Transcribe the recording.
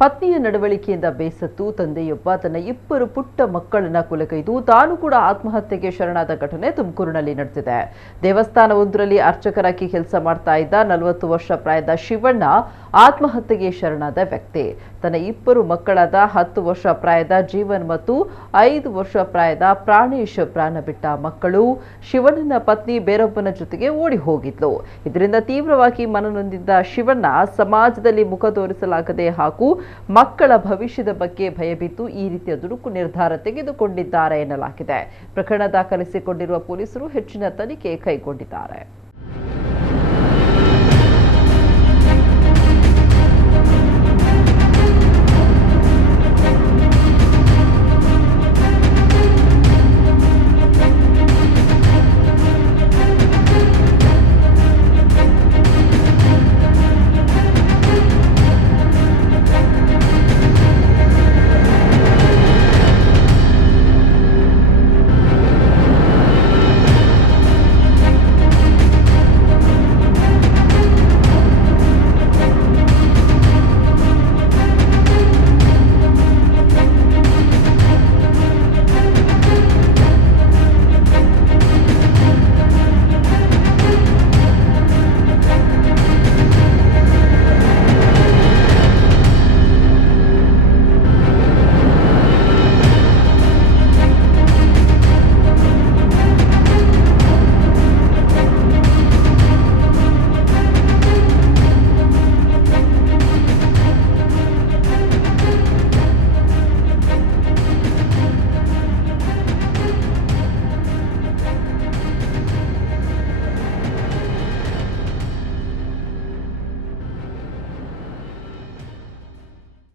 ಪತ್ನಿಯ ನಡವಳಿಕೆಯಿಂದ ಬೇಸತ್ತು ತಂದೆಯೊಬ್ಬ ತನ್ನ ಇಬ್ಬರು ಪುಟ್ಟ ಮಕ್ಕಳನ್ನ ಕೊಲೆಗೈದು ತಾನು ಕೂಡ ಆತ್ಮಹತ್ಯೆಗೆ ಶರಣಾದ ಘಟನೆ ತುಮಕೂರಿನಲ್ಲಿ ನಡೆದಿದೆ. ದೇವಸ್ಥಾನವೊಂದರಲ್ಲಿ ಅರ್ಚಕರಾಗಿ ಕೆಲಸ ಮಾಡ್ತಾ ಇದ್ದ 40 ವರ್ಷ ಪ್ರಾಯದ ಶಿವಣ್ಣ ಆತ್ಮಹತ್ಯೆಗೆ ಶರಣಾದ ವ್ಯಕ್ತಿ. ತನ್ನ ಇಬ್ಬರು ಮಕ್ಕಳಾದ 10 ವರ್ಷ ಪ್ರಾಯದ ಜೀವನ್ ಮತ್ತು 5 ವರ್ಷ ಪ್ರಾಯದ ಪ್ರಾಣೇಶ್ ಪ್ರಾಣ ಬಿಟ್ಟ ಮಕ್ಕಳು. ಶಿವಣ್ಣನ ಪತ್ನಿ ಬೇರೊಬ್ಬನ ಜೊತೆಗೆ ಓಡಿ ಹೋಗಿದ್ಲು. ಇದರಿಂದ ತೀವ್ರವಾಗಿ ಮನನೊಂದಿದ್ದ ಶಿವಣ್ಣ ಸಮಾಜದಲ್ಲಿ ಮುಖ ತೋರಿಸಲಾಗದೆ ಹಾಗೂ ಮಕ್ಕಳ ಭವಿಷ್ಯದ ಬಗ್ಗೆ ಭಯಬಿದ್ದು ಈ ರೀತಿಯ ದುಡುಕು ನಿರ್ಧಾರ ತೆಗೆದುಕೊಂಡಿದ್ದಾರೆ ಎನ್ನಲಾಗಿದೆ. ಪ್ರಕರಣ ದಾಖಲಿಸಿಕೊಂಡಿರುವ ಪೊಲೀಸರು ಹೆಚ್ಚಿನ ತನಿಖೆ ಕೈಗೊಂಡಿದ್ದಾರೆ.